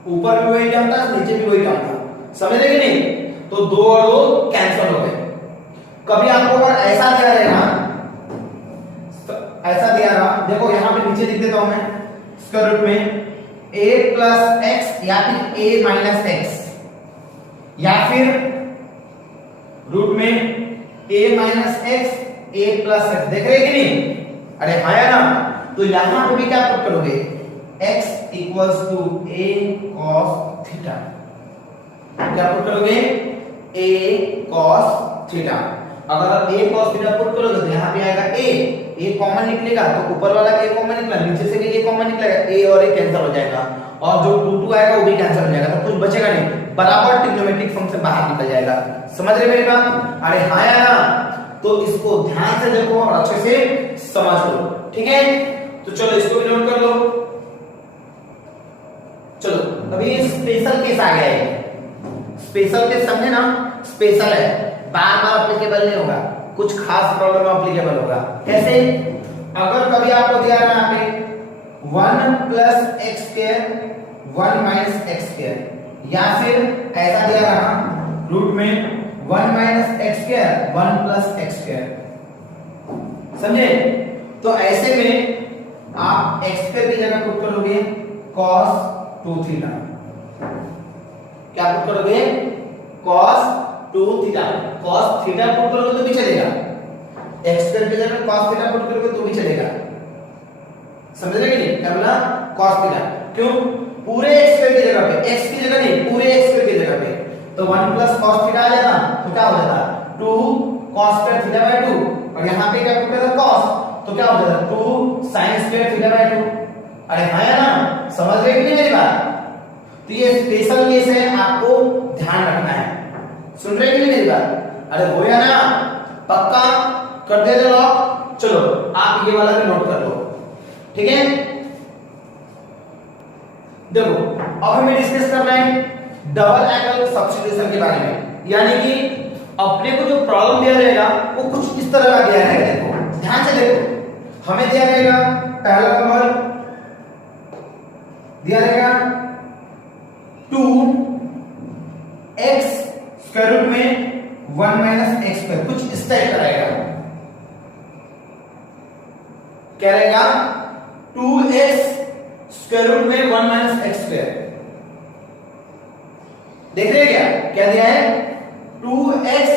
ऊपर भी वही टर्म था, नीचे भी वही टर्म था, समझ रहे कि नहीं? तो 2 और 2 कैंसिल हो गए। कभी आपको अगर ऐसा दिया रहेगा, ऐसा दिया रहा, देखो यहाँ पे नीचे लिख देता हूं मैं, स्क्वायर रूट में a प्लस एक्स या फिर a माइनस एक्स, या फिर रूट में a minus x a plus x, देख रहे कि नहीं? अरे हाँ या ना, तो यहां पे भी क्या पुट करोगे, x equals to a cos theta, क्या पुट करोगे a cos थीटा। अगर a cos थीटा पुट करोगे तो यहाँ पे आएगा a कॉमन निकलेगा, तो ऊपर वाला a कॉमन निकला, नीचे से भी a कॉमन निकलेगा, a और a कैंसिल हो जाएगा, और जो 2 आएगा वो भी कैंसिल हो जाएगा, तो कुछ बचेगा नहीं, बराबर ट्रिग्नोमेट्रिक फंक्शन बाहर निकल जाएगा। समझ रहे मेरी बात? अरे हाँ या ना, तो इसको ध्यान से देखो और अच्छे से समझ लो, ठीक है? तो चलो इसको भी नोट कर लो। चलो अभी स्पेशल केस आ गया है, स्पेशल केस समझे ना, स्पेशल है, बार बार एप्लीकेबल नहीं होगा, कुछ खास प्रॉब्लम में एप्लीकेबल होगा। कैसे? अगर कभी आपको दिया ना यहाँ पे 1 plus x square 1 minus x square, या फिर ऐसा दिया रहा रूट में 1 minus x square 1 plus x square, समझे? तो ऐसे में आप एक्स स्क्वायर की जगह पुट करोगे cos 2 थीटा, क्या पुट करोगे cos 2 theta, cos theta put करोगे तो भी चलेगा, एक्स स्क्वायर की जगह cos थीटा पुट करोगे तो भी चलेगा, समझ रहे कि नहीं? क्या बोला cos थीटा, क्यों? पूरे एक्स स्क्वायर की जगह पे, एक्स की जगह नहीं, पूरे एक्स स्क्वायर की जगह पे, तो 1 प्लस cos थीटा आ जाता, तो क्या हो जाता 2 cos स्क्वायर थीटा बाय 2, और यहाँ पे क्या पुट करता cos, तो क्या हो जाता 2 sin स्क्वायर थीटा बाय 2। अरे हाँ या ना, समझ रहे कि नहीं मेरी बात? तो ये स्पेशल केस है, आपको ध्यान रखना है, सुन रहे कि नहीं मेरी बात? अरे हो या ना, पक्का कर दे लॉक। चलो आप ये वाला भी नोट कर लो, ठीक है? देखो अब हमें डिस्कस करना है डबल एंगल सब्स्टिट्यूशन के बारे में, यानी कि अपने को जो प्रॉब्लम दिया रहेगा वो कुछ इस तरह का दिया रहेगा। देखो ध्यान से देखो, हमें दिया रहेगा पहला नंबर दिया रहेगा 2x स्क्वायर रूट में 1 माइनस एक्स स्क्वायर, कुछ इस टाइप का रहेगा, क्या रहेगा 2x स्क्वायर रूट में 1 माइनस एक्स स्क्वायर। देख रहे हैं क्या दिया है 2x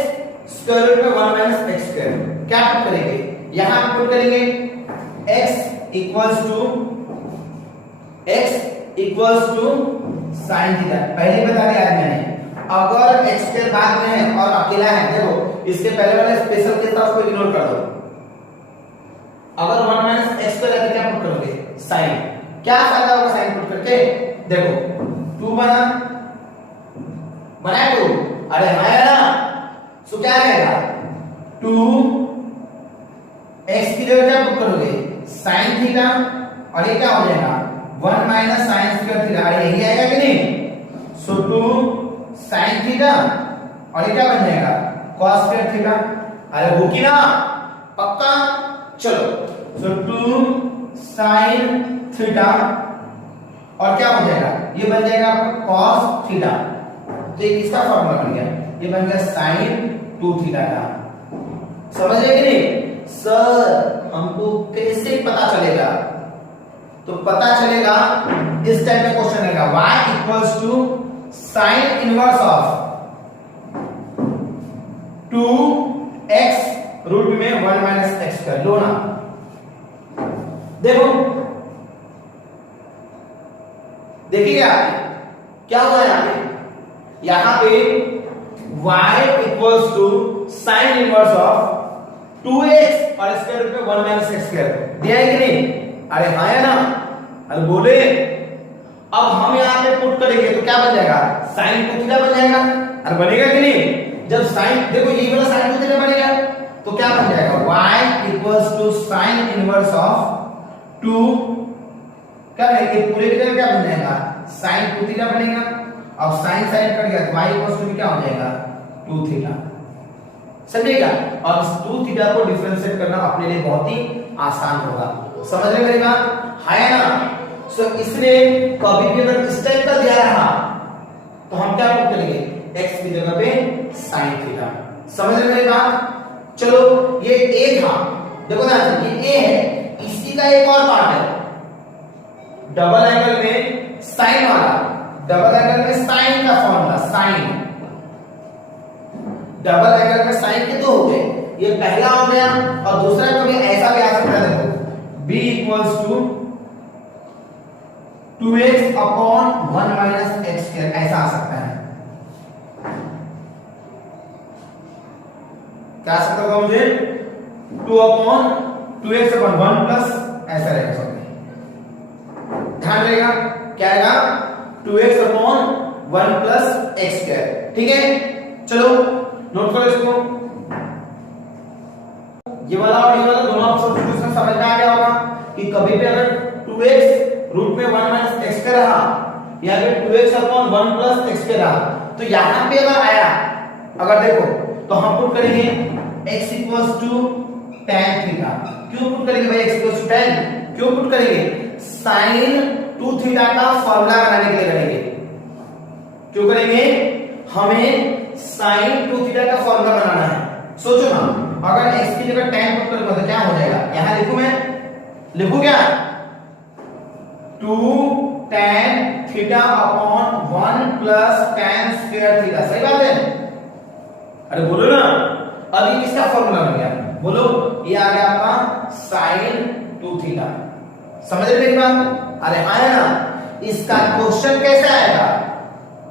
स्क्वायर रूट में 1 माइनस एक्स स्क्वायर। क्या पुट करेंगे यहां पुट करेंगे x equals to sine theta. पहले बता दिया आज मैंने, अगर x के बाद में है और अकेला है, देखो इसके पहले वाले स्पेशल के साथ उसको इग्नोर कर दो। अगर 1 माइनस एक्स स्क्वायर है तो क्या पुट करोगे साइन। क्या फायदा होगा साइन पुट करके, देखो 2 बनाए 2, अरे है ना, सो क्या रहेगा 2 x की जगह क्या पुट करोगे साइन थीटा, और ये क्या हो जाएगा 1 माइनस साइन स्क्वायर थीटा। अरे यही आएगा कि नहीं, सो 2 साइन थीटा और ये क्या बन जाएगा cos स्क्वायर थीटा। अरे हो कि ना पक्का, चलो सो 2 साइन थीटा और क्या हो जाएगा ये बन जाएगा आपका cos थीटा। तो ये किसका फॉर्मूला बन गया, ये बन गया साइन 2 थीटा का। समझ रहे कि नहीं सर, हमको कैसे पता चलेगा, तो पता चलेगा इस टाइप का क्वेश्चन रहेगा y equals to sine inverse of 2x root में 1 माइनस एक्स कर लो ना। देखो देखिए क्या हुआ यहां पे y equals to sine inverse of 2x और इसके रूट में 1 माइनस एक्स स्क्वायर दिया है कि नहीं, अरे हाँ है ना, अरे बोले। अब हम यहाँ पे पुट करेंगे तो क्या बन जाएगा साइन 2 थीटा बन जाएगा, अरे बनेगा कि नहीं। जब साइन देखो ये वाला साइन 2 थीटा बनेगा तो क्या बन जाएगा y equals to sine inverse of 2, क्या है ये पूरे की जगह क्या बन जाएगा साइन 2 थीटा बनेगा। अब साइन साइन कट गया तो y इक्वल्स टू क्या हो जाएगा 2 थीटा, समझेगा। और इस 2 थीटा को डिफरेंशिएट करना अपने लिए बहुत ही आसान होगा, समझ रहे मेरी बात है ना। सो इसने कभी भी अगर इस टाइप का दिया रहा तो हम क्या करेंगे x की जगह पे sin थीटा, समझ रहे मेरी बात। चलो ये a था, देखो ना ये a है, इसी का एक और पार्ट है डबल एंगल में sin वाला, डबल एंगल में sin का फॉर्मूला sin, डबल एंगल में साइन के 2 हो गए, ये पहला हो गया। और दूसरा कभी ऐसा भी आ सकता है, देखो b equals to 2x upon 1 minus x square, ऐसा आ सकता है। क्या आ सकता होगा मुझे 2 अपॉन 2x अपॉन 1 प्लस ऐसा रहेगा सब, ध्यान रहेगा क्या आएगा 2x upon 1 plus x square, ठीक है। चलो नोट करो इसको, ये वाला और ये वाला दोनों ऑप्शन समझ में आ गया होगा कि कभी भी अगर 2x रूट में 1 माइनस एक्स का रहा या फिर 2x अपॉन 1 प्लस एक्स का रहा, तो यहां पे अगर आया, अगर देखो तो हम पुट करेंगे x equals to tan theta. क्यों पुट करेंगे भाई x इक्वल्स टू tan, क्यों पुट करेंगे sin 2 थीटा का फॉर्मूला बनाने के लिए करेंगे। क्यों करेंगे, हमें sin 2 थीटा का फॉर्मूला बनाना है। सोचो ना अगर x की जगह tan पुट करूंगा तो क्या हो जाएगा, यहां लिखूं मैं, लिखूं क्या 2 tan theta upon 1 plus tan square theta, सही बात है। अरे बोलो ना, अब ये किसका फॉर्मूला बन गया, बोलो ये आ गया आपका sin 2 थीटा, समझ रहे मेरी बात। अरे आया ना, इसका क्वेश्चन कैसे आएगा,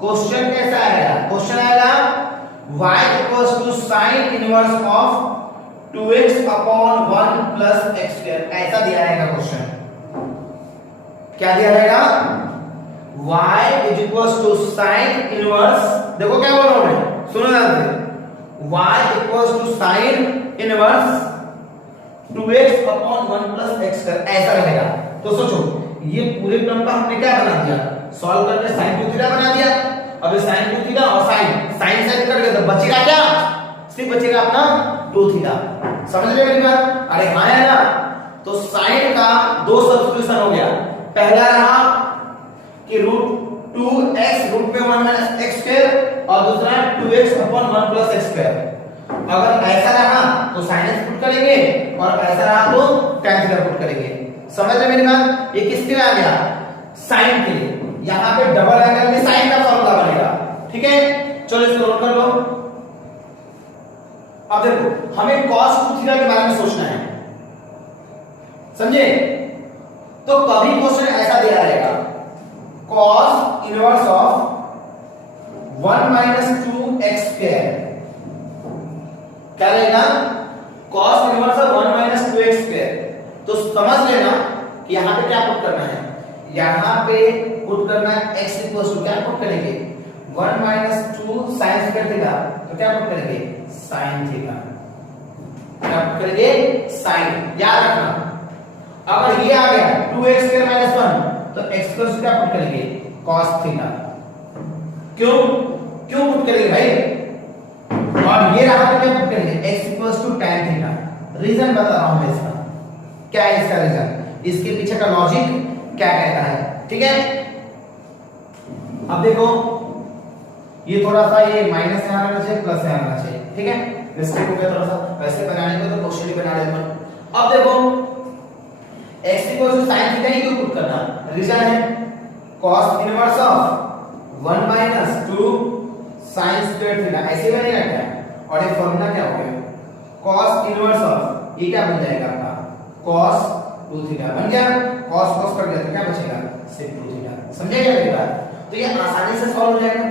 क्वेश्चन कैसा आएगा, क्वेश्चन आएगा y equals to sine inverse of 2x upon 1 plus x square, ऐसा दिया रहेगा क्वेश्चन। क्या दिया रहेगा y is equals to sine inverse, देखो क्या बोल रहा हूं मैं, सुनो ध्यान से, y equals to sine inverse 2x upon 1 plus x square, ऐसा रहेगा। तो सोचो ये पूरे टर्म का हमने क्या बना दिया, सॉल्व करके sin 2 थीटा बना दिया। अब sin 2 थीटा और sin साइन कट गया तो बचेगा क्या, सिर्फ बचेगा अपना 2 थीटा, समझ रहे मेरी बात। अरे हाँ है ना, तो sin का 2 सब्स्टिट्यूशन हो गया, पहला रहा कि रूट 2x रूट में 1 माइनस एक्स स्क्वायर और दूसरा 2x upon 1 plus x square. अगर ऐसा रहा तो sin x पुट करेंगे और ऐसा रहा तो tan थीटा पुट करेंगे, समझ रहे मेरी बात। ये किसके में आ गया साइन के लिए, यहां पे डबल एंगल में साइन का फॉर्मूला बनेगा। ठीक है, चलो इसको नोट कर लो। अब देखो हमें cos 2 थीटा के बारे में सोचना है, समझे? तो कभी क्वेश्चन ऐसा दिया रहेगा, cos inverse of 1 minus 2x square, क्या रहेगा? cos inverse of 1 minus 2x square. तो समझ लेना कि यहां पे क्या पुट करना है, यहां पे पुट करना है x इक्वल टू क्या पुट करेंगे 1 माइनस 2 sin स्क्वायर थीटा, तो क्या पुट करेंगे sin थीटा, क्या पुट करेंगे sin। याद रखना अगर ये आ गया 2x स्क्वायर माइनस 1 तो x इक्वल टू क्या पुट करेंगे cos थीटा। क्यों क्यों पुट करेंगे भाई? और ये रहा तो क्या पुट करेंगे x equal to tan theta. Reason बता रहा हूं मैं इसका, क्या है इसका रीजन, इसके पीछे का लॉजिक क्या कहता है। ठीक है, अब देखो ये थोड़ा सा ये माइनस यहां रहना चाहिए, प्लस यहां रहना चाहिए। ठीक है, मिस्टेक हो गया थोड़ा सा, वैसे बनाने को तो क्वेश्चन ही बना रहे हैं। अब देखो x equal to sin theta ही क्यों पुट करना, रीजन है cos inverse of 1 minus 2 sin square theta, ऐसे बनेगा क्या? और ये फार्मूला क्या हो गया cos इनवर्स ऑफ, ये क्या बन जाएगा आपका cos 2 थीटा बन गया, cos cos कट गया तो क्या बचेगा sec 2 थीटा। समझे क्या मेरी बात? तो ये आसानी से सॉल्व हो जाएगा।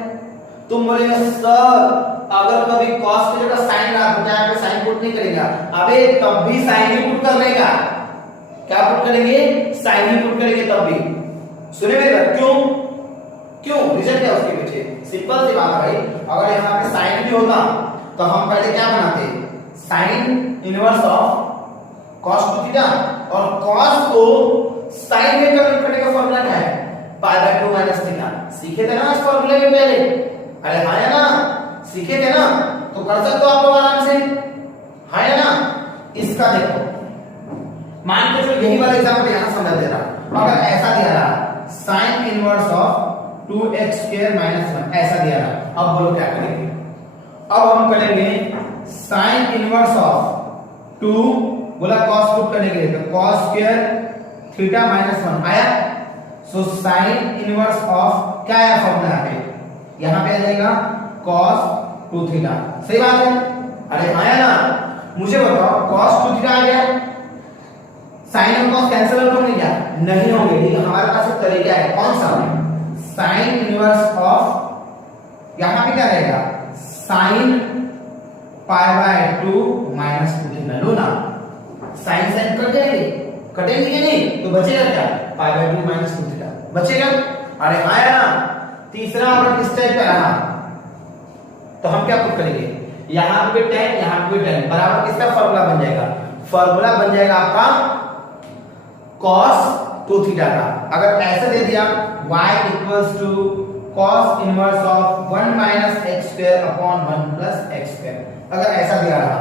तुम बोलेंगे सर अगर कभी cos की जगह sin रहा तो यहाँ पे sin पुट नहीं करेगा, अबे तब भी sin ही पुट कर लेगा। क्या पुट करेंगे sin ही पुट करेंगे तब भी। सुने मेरी बात, क्यों क्यों रीजन क्या उसके पीछे, सिंपल सी बात है भाई, अगर यहाँ पे sin भी होता तो हम पहले क्या बनाते sin inverse of cos 2 theta, और cos को sin में कन्वर्ट करने का फार्मूला क्या है पाई बाय 2 माइनस थीटा। सीखे थे ना इस फार्मूले में पहले? अरे हाँ या ना, सीखे थे ना, तो कर सकते हो आप लोग आराम से, हाँ या ना? इसका देखो मान के चलो यही वाला एग्जांपल यहां समझा दे रहा, अगर ऐसा दिया रहा sin inverse of 2x square minus 1 ऐसा दिया रहा, अब बोलो क्या करेंगे? अब हम करेंगे sin इनवर्स ऑफ 2, बोला cos पुट करने के लिए तो cos स्क्वायर थीटा माइनस 1 आया, सो sin इनवर्स ऑफ क्या आया फॉर्मूला पे, यहां पे आ जाएगा cos 2 थीटा। सही बात है? अरे आया ना, मुझे बताओ cos 2 थीटा आ गया, sin और cos कैंसिल होंगे क्या? नहीं होंगे। ठीक है, हमारे पास एक तरीका है, कौन सा? sin इनवर्स ऑफ, यहां पे क्या रहेगा sin pi by 2 minus 2 theta. लो ना, sin sin कट जाएंगे, कटेंगे कि नहीं, तो बचेगा क्या पाई बाय 2 माइनस 2 थीटा बचेगा। अरे आया ना, तीसरा अगर इस टाइप का रहा तो हम क्या पुट करेंगे, यहां पे tan यहां पे tan बराबर किसका फार्मूला बन जाएगा, फार्मूला बन जाएगा आपका cos 2 थीटा का। अगर ऐसे दे दिया y equals to cos inverse of 1 minus x square upon 1 plus x square, अगर ऐसा दिया रहा,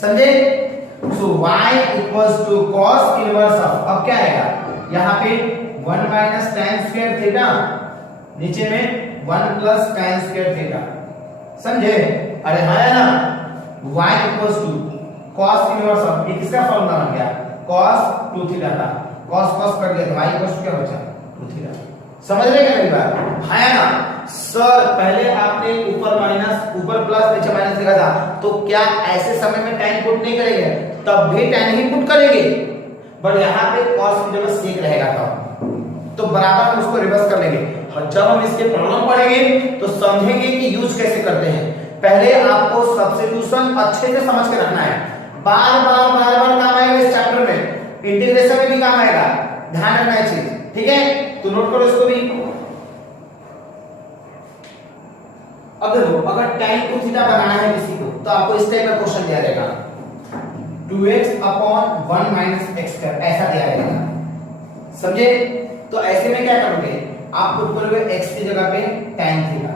समझे? So y equals to cos inverse of, अब क्या आएगा यहां पे 1 माइनस tan स्क्वायर थीटा, नीचे में 1 प्लस tan स्क्वायर थीटा। समझे? अरे हाँ ना, y equals to cos inverse of, ये किसका फार्मूला बन गया cos 2 थीटा का, cos cos कट गया तो y इक्वल्स टू क्या बचा 2 थीटा। समझ रहे क्या मेरी बात? हाँ ना सर, पहले आपने ऊपर माइनस ऊपर प्लस नीचे माइनस लिखा था, तो क्या ऐसे समय में tan पुट नहीं करेंगे? तब भी tan ही पुट करेंगे, बट यहाँ पे cos की जगह sec रहेगा, तो बराबर हम उसको रिवर्स कर लेंगे। जब हम इसके प्रॉब्लम पढ़ेंगे तो समझेंगे कि यूज कैसे करते हैं। पहले आपको सब्स्टिट्यूशन अच्छे से समझ के रखना है, बार बार काम आएगा इस चैप्टर में, इंटीग्रेशन में भी काम आएगा, ध्यान रखना है चीज। ठीक है, तो नोट करो इसको भी। अब देखो अगर tan 2 थीटा बनाना है किसी को तो आपको इस टाइप का क्वेश्चन दिया रहेगा 2x upon 1 minus x square, ऐसा दिया रहेगा। समझे? तो ऐसे में क्या करोगे आप, पुट करोगे x की जगह पे tan theta.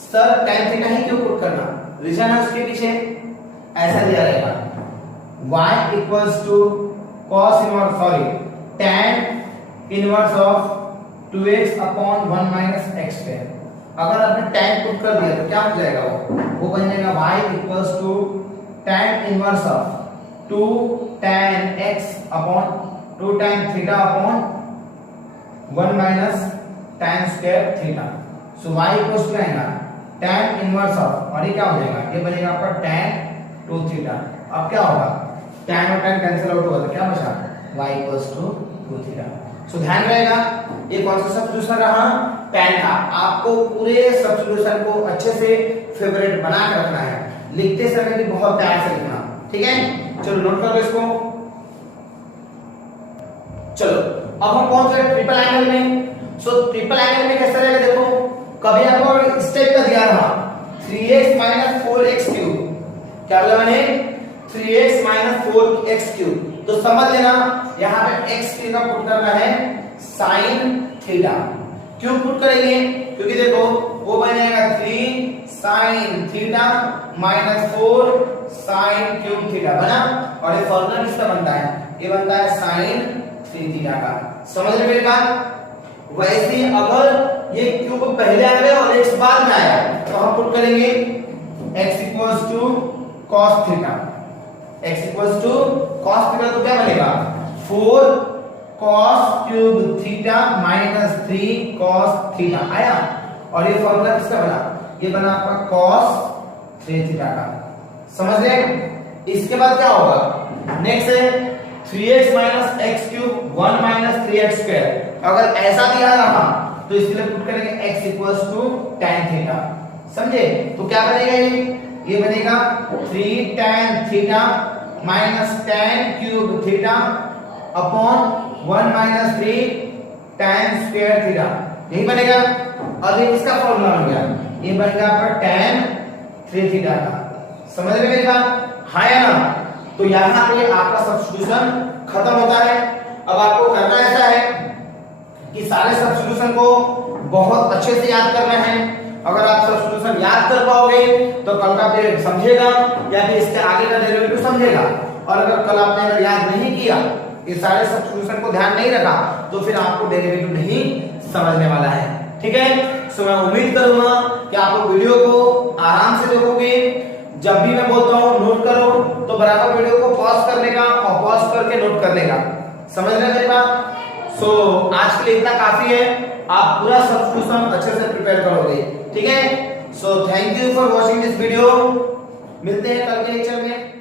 Sir tan theta ही क्यों पुट करना, रीजन है उसके पीछे, ऐसा दिया रहेगा y equals to cos inverse sorry tan inverse of 2x upon 1 minus x square. अगर आपने tan पुट कर दिया तो क्या हो जाएगा, वो बन जाएगा y equals to tan inverse of 2 tan x upon 2 tan theta upon 1 minus tan square theta. So y equals to आएगा tan इनवर्स ऑफ, और ये क्या हो जाएगा, ये बनेगा आपका tan 2 थीटा। अब क्या होगा, tan और tan कैंसिल आउट होगा तो क्या बचा, y इक्वल्स टू 2 थीटा। सो ध्यान रहेगा ये कौन सा सब्स्टिट्यूशन रहा, tan का। आपको पूरे सब्स्टिट्यूशन को अच्छे से फेवरेट बना के रखना है, लिखते समय भी बहुत प्यार से लिखना, ठीक है। चलो नोट कर लो इसको। चलो अब हम पहुंच रहे ट्रिपल एंगल में। सो ट्रिपल एंगल में कैसा रहेगा, देखो कभी आपको स्टेप का दिया रहा 3x 4x क्यूब, क्या बोला मैंने, 3x 4x क्यूब, तो समझ लेना यहाँ पे x की जगह पुट करना है sin थीटा। क्यों पुट करेंगे, क्योंकि देखो वो बनेगा 3 sin theta minus 4 sin cube theta बना, और ये फॉर्मूला किसका बनता है, ये बनता है sin 3 थीटा का। समझ रहे मेरी बात। वैसे ही अगर ये क्यूब पहले आ गया और x बाद में आया तो हम पुट करेंगे x equals to cos theta. x equals to cos theta तो क्या बनेगा 4 cos cube theta minus 3 cos theta आया, और ये फॉर्मूला किसका बना, ये बना आपका cos 3 थीटा का। समझ रहे। इसके बाद क्या होगा, नेक्स्ट है 3x minus x cube 1 minus 3x square. अगर ऐसा दिया रहा तो इसके लिए पुट करेंगे x equals to tan theta. समझे, तो क्या बनेगा, ये बनेगा 3 tan theta minus tan cube theta upon 1 minus 3 tan square theta, यही बनेगा। और ये किसका फॉर्मूला बन गया, ये बन गया आपका tan 3 थीटा का। समझ रहे मेरी बात, हाँ या ना। तो यहाँ पे आपका सब्स्टिट्यूशन खत्म होता है। अब आपको करना ऐसा है कि सारे सब्स्टिट्यूशन को बहुत अच्छे से याद करना है। अगर आप सब्स्टिट्यूशन याद कर पाओगे तो कल का पीरियड समझेगा, या फिर इसके आगे का डेरिवेटिव समझेगा। और अगर कल आपने अगर याद नहीं किया, ये सारे सब्स्टिट्यूशन को ध्यान नहीं रखा, तो फिर आपको डेरिवेटिव नहीं समझने वाला है, ठीक है। सो मैं उम्मीद करूंगा कि आप वीडियो को आराम से देखोगे। जब भी मैं बोलता हूँ नोट करो, तो बराबर वीडियो को पॉज करने का और पॉज करके नोट करने का। समझ रहे मेरी बात। सो आज के लिए इतना काफी है, आप पूरा सब्स्टिट्यूशन अच्छे से प्रिपेयर करोगे, ठीक है। So thank you for watching this video. मिलते हैं कल के लेक्चर में।